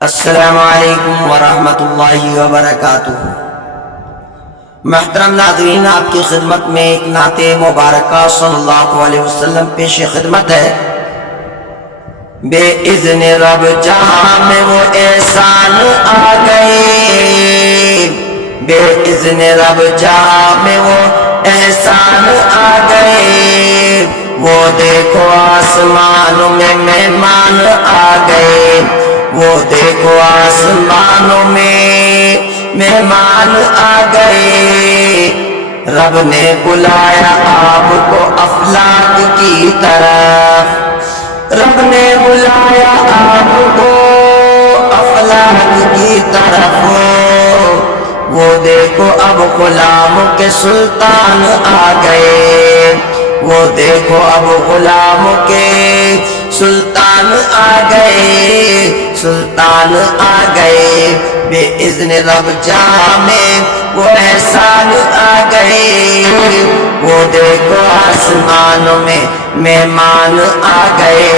السلام علیکم ورحمۃ اللہ وبرکاتہ۔ محترم ناظرین، آپ کی خدمت میں ایک نعت مبارکہ صلی اللہ علیہ وسلم پیش خدمت ہے۔ بے اذن رب جہاں میں وہ احسان آ گئے، بے اذن رب جہاں میں وہ احسان آ گئے، وہ دیکھو آسمانوں میں مہمان آ گئے، وہ دیکھو آسمانوں میں مہمان آ گئے۔ رب نے بلایا آپ کو افلاک کی طرف، رب نے بلایا آپ کو افلاک کی طرف، وہ دیکھو اب غلاموں کے سلطان آ گئے، وہ دیکھو اب غلاموں کے سلطان آ گئے، سلطان آ گئے۔ بے اذن رب جہاں میں وہ احسان آ گئے، وہ دیکھو آسمانوں میں مہمان آ گئے۔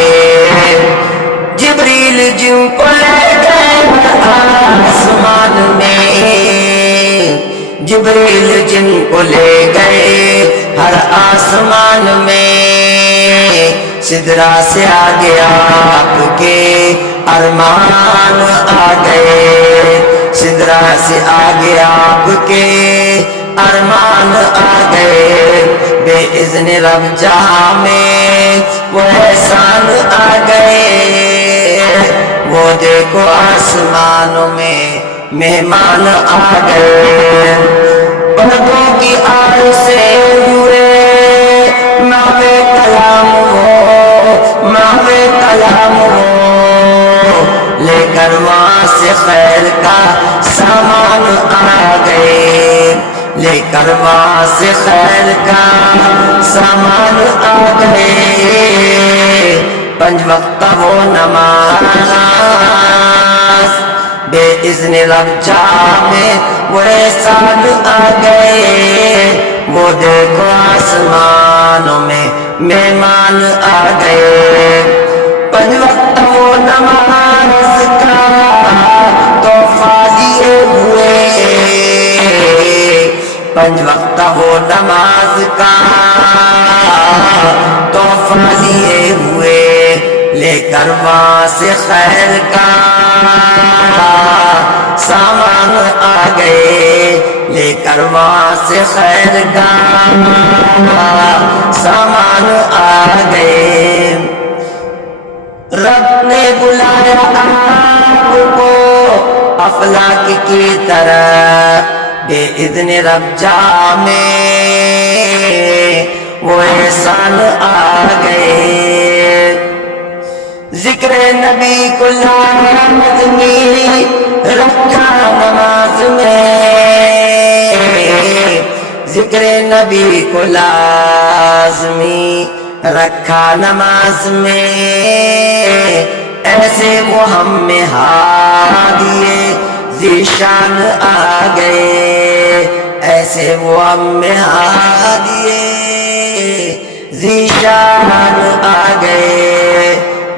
جبریل جن کو لے گئے آسمان میں، جبریل جن کو لے گئے ہر آسمان میں، سدرا سے آگے آپ کے ارمان آ گئے، سدرا سے آگے آپ کے ارمان آ گئے۔ بے اذن رب جہاں میں وہ احسان آ گئے، وہ دیکھو آسمانوں میں مہمان آ گئے۔ پردوں کی آڑ سے ہوئے ماوے کلام ہو، ماوے کلام ہو، لے کر وہاں سے خیر کا سامان آ گئے، لے کر وہاں سے خیر کا سامان آ گئے۔ پنج وقت وہ نماز، بے اذن رب جہاں میں وہ احسان آ گئے، وہ دیکھو آسمانوں میں مہمان آ گئے۔ پنج وقت وہ نماز کا تحفہ لیے ہوئے، پنج وقت وہ نماز کا تحفہ لیے ہوئے، لے کر وہاں سے خیر کا سامان آ گئے، لے کر وہاں سے خیر کا سامان آ گئے۔ رب نے بلایا آپ کو افلاک کی طرف، بے اذن رب جہاں میں وہ احسان آ گئے۔ ذکر نبی کو لازمی رکھا نماز میں، ذکر نبی کو لازمی رکھا نماز میں، ایسے وہ ہم میں ہادیے ذیشان آ گئے، ایسے وہ ہم میں ہادیے ذیشان آ گئے۔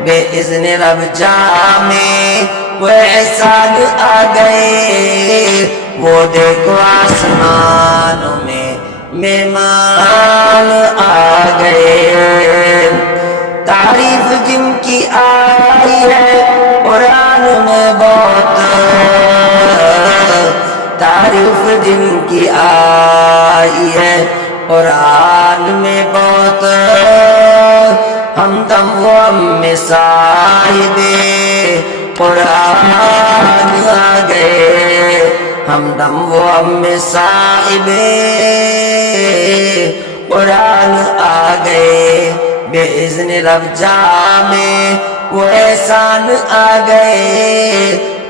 بے اذن رب جہاں میں وہ احسان آ گئے، وہ دیکھو آسمانوں میں مہمان آ گئے۔ تعریف جن کی آئی ہے قرآن میں بہت، تعریف جن کی آئی ہے قرآن میں بہت، ہمدم وہ ہم صاحب قرآن آ گئے، ہمدم وہ ہم صاحب قرآن آ گئے۔ بے اذن رب جہاں میں وہ احسان آ گئے،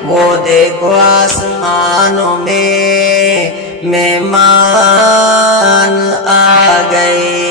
وہ دیکھو آسمانوں میں مہمان آ گئے۔